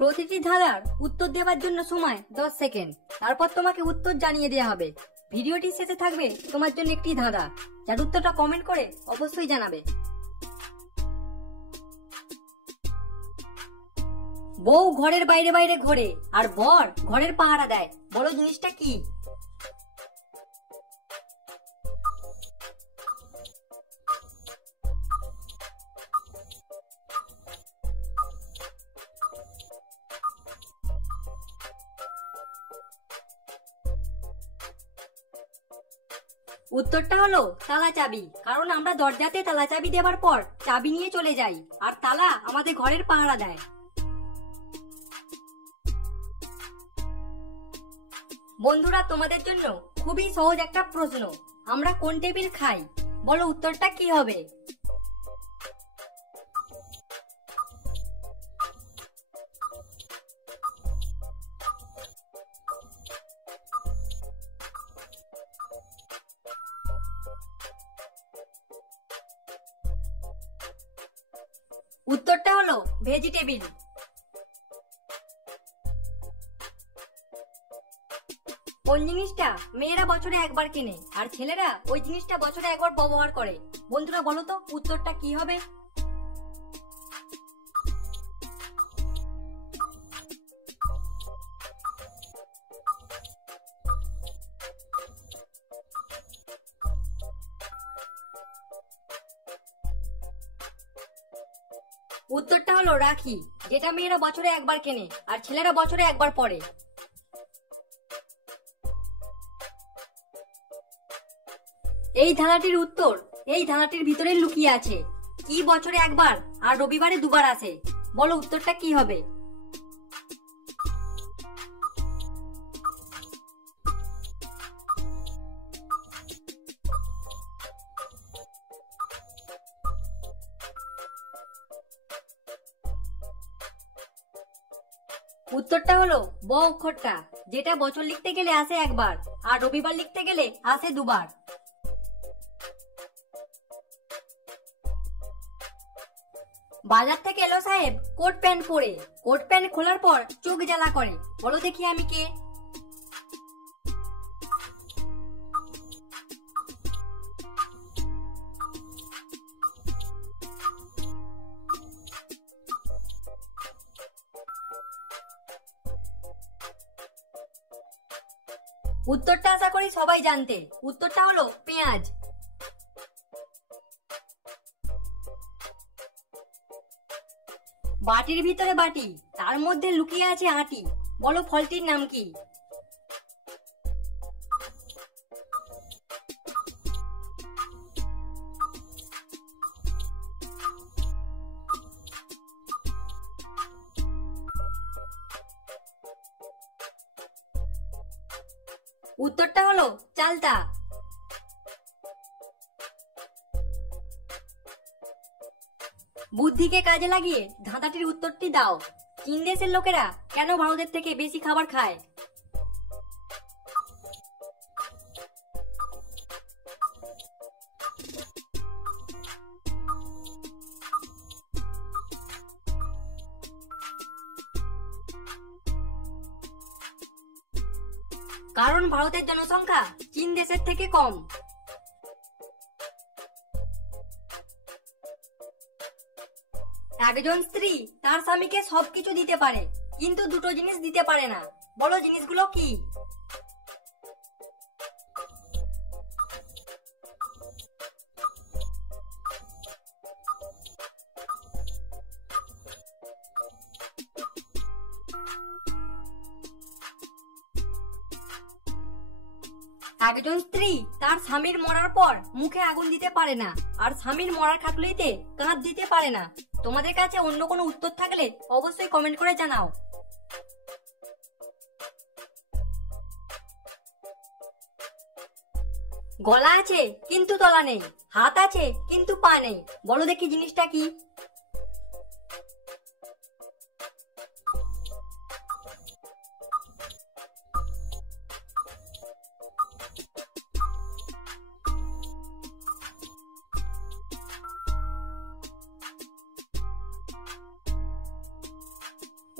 প্রতিটি ধাঁধার উত্তর দেওয়ার জন্য সময় 10 সেকেন্ড। তারপর তোমাকে উত্তর জানিয়ে দেওয়া হবে। ভিডিওটি শেষে থাকবে তোমার জন্য একটি ধাঁধা, যার উত্তরটা কমেন্ট করে অবশ্যই জানাবে। বউ ঘরের বাইরে বাইরে ঘোরে আর বর ঘরের পাহারা দেয়, বলো জিনিসটা কি? উত্তরটা হলো তালা চাবি। কারণ আমরা দরজাতে তালা চাবি দেওয়ার পর চাবি নিয়ে চলে যাই, আর তালা আমাদের ঘরের পাহারা দেয়। বন্ধুরা, তোমাদের জন্য খুবই সহজ একটা প্রশ্ন, আমরা কোন টেবিল খাই? বলো উত্তরটা কি হবে? উত্তরটা হলো ভেজিটেবিল। কোন জিনিসটা মেয়েরা বছরে একবার কেনে আর ছেলেরা ওই জিনিসটা বছরে একবার ব্যবহার করে? বন্ধুরা বলো তো উত্তরটা কি হবে? উত্তরটা হলো রাখি, যেটা মেয়েরা বছরে একবার কেনে আর ছেলেরা বছরে একবার পরে। এই ধাঁধাটির উত্তর এই ধাঁধাটির ভিতরে লুকিয়ে আছে। কি বছরে একবার আর রবিবারে দুবার আসে? বলো উত্তরটা কি হবে? উত্তরটা হলো ব অক্ষরটা, যেটা বছর লিখতে গেলে আসে একবার আর রবিবার লিখতে গেলে আসে দুবার। বাজার থেকে এলো সাহেব কোট প্যান্ট পরে, কোট প্যান্ট খোলার পর চোখ জ্বালা করে, বলো দেখি আমি কে? উত্তরটা আশা করি সবাই জানতে। উত্তরটা হলো পেঁয়াজ। বাটির ভিতরে বাটি, তার মধ্যে লুকিয়ে আছে আটি, বলো ফলটির নাম কি? উত্তরটা হলো চালতা। বুদ্ধিকে কাজে লাগিয়ে ধাঁধাটির উত্তরটি দাও। চীন দেশের লোকেরা কেন ভারতের থেকে বেশি খাবার খায়? কারণ ভারতের জনসংখ্যা চীন দেশের থেকে কম। একজন স্ত্রী তার স্বামীকে সবকিছু দিতে পারে, কিন্তু দুটো জিনিস দিতে পারে না, বলো জিনিসগুলো কি? একজন স্ত্রী তার স্বামীর মরার পর মুখে আগুন দিতে পারে না, আর স্বামীর মরার খাটুলিতে কাঁধ দিতে পারে না। তোমাদের কাছে অন্য কোনো উত্তর থাকলে অবশ্যই কমেন্ট করে জানাও। গলা আছে কিন্তু তলা নেই, হাত আছে কিন্তু পা নেই, বলো দেখি জিনিসটা কি?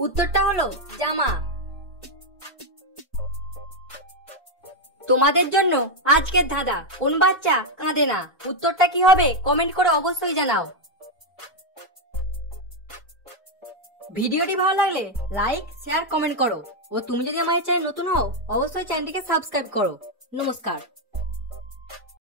উত্তরটা হলো জামা। তোমাদের জন্য আজকের ধাঁধা, কোন বাচ্চা কাঁদে না? উত্তরটা কি হবে কমেন্ট করে অবশ্যই জানাও। ভিডিওটি ভালো লাগলে লাইক, শেয়ার, কমেন্ট করো। ও তুমি যদি আমার চ্যানেল নতুন হও অবশ্যই চ্যানেলটিকে সাবস্ক্রাইব করো। নমস্কার।